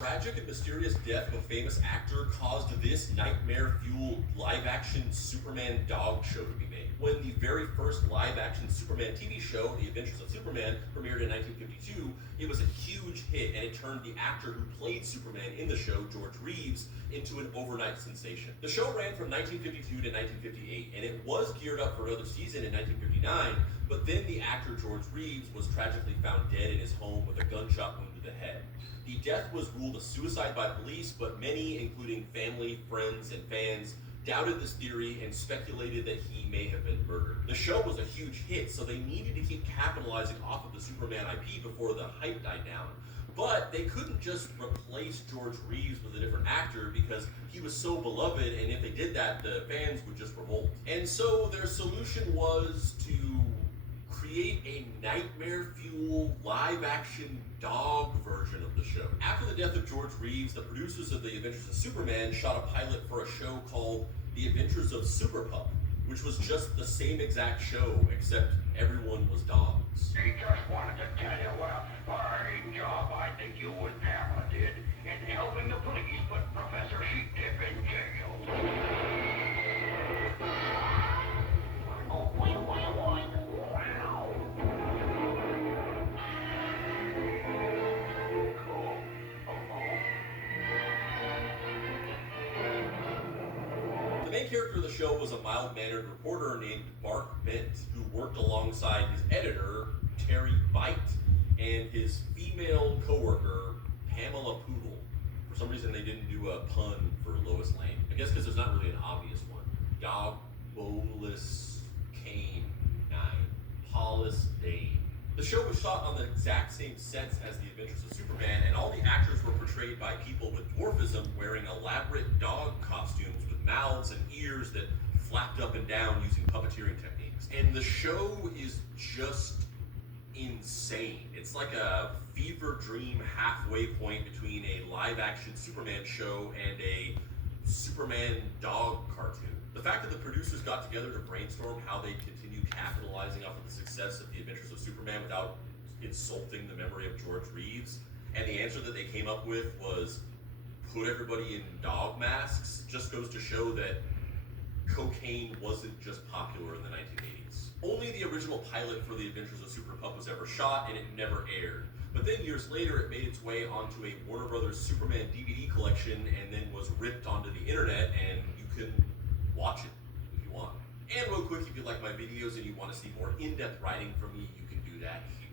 Tragic and mysterious death of a famous actor caused this nightmare-fueled live-action Superman dog show to be made. When the very first live-action Superman TV show, The Adventures of Superman, premiered in 1952, it was a huge hit, and it turned the actor who played Superman in the show, George Reeves, into an overnight sensation. The show ran from 1952 to 1958, and it was geared up for another season in 1959, but then the actor George Reeves was tragically found dead in his home with a gunshot wound to the head. The death was ruled a suicide by police, but many, including family, friends, and fans, doubted this theory and speculated that he may have been murdered. The show was a huge hit, so they needed to keep capitalizing off of the Superman IP before the hype died down. But they couldn't just replace George Reeves with a different actor because he was so beloved, and if they did that, the fans would just revolt. And so their solution was to create a nightmare-fueled live-action dog version of the show. After the death of George Reeves, the producers of The Adventures of Superman shot a pilot for a show called The Adventures of Super Pup, which was just the same exact show, except everyone was dogs. He just wanted to tell you what a fine job I think you and Pamela did in helping the police put Professor Sheeptip in jail. The main character of the show was a mild-mannered reporter named Bart Bent, who worked alongside his editor, Terry Veit, and his female co-worker, Pamela Poodle. For some reason, they didn't do a pun for Lois Lane. I guess because there's not really an obvious one. Dog, Bolus, Kane, Nine, Paulus, Dane. The show was shot on the exact same sets as The Adventures of Superman, and all the actors were portrayed by people with dwarfism wearing elaborate dog costumes with mouths and ears that flapped up and down using puppeteering techniques. And the show is just insane. It's like a fever dream halfway point between a live-action Superman show and a Superman dog cartoon. The fact that the producers got together to brainstorm how they'd continue capitalizing off of the success of The Adventures of Superman without insulting the memory of George Reeves, and the answer that they came up with was put everybody in dog masks, just goes to show that cocaine wasn't just popular in the 1980s. Only the original pilot for The Adventures of Super Pup was ever shot, and it never aired. But then years later, it made its way onto a Warner Brothers Superman DVD collection and then was ripped onto the internet, and you can watch it if you want. And real quick, if you like my videos and you want to see more in-depth writing from me, you can do that here.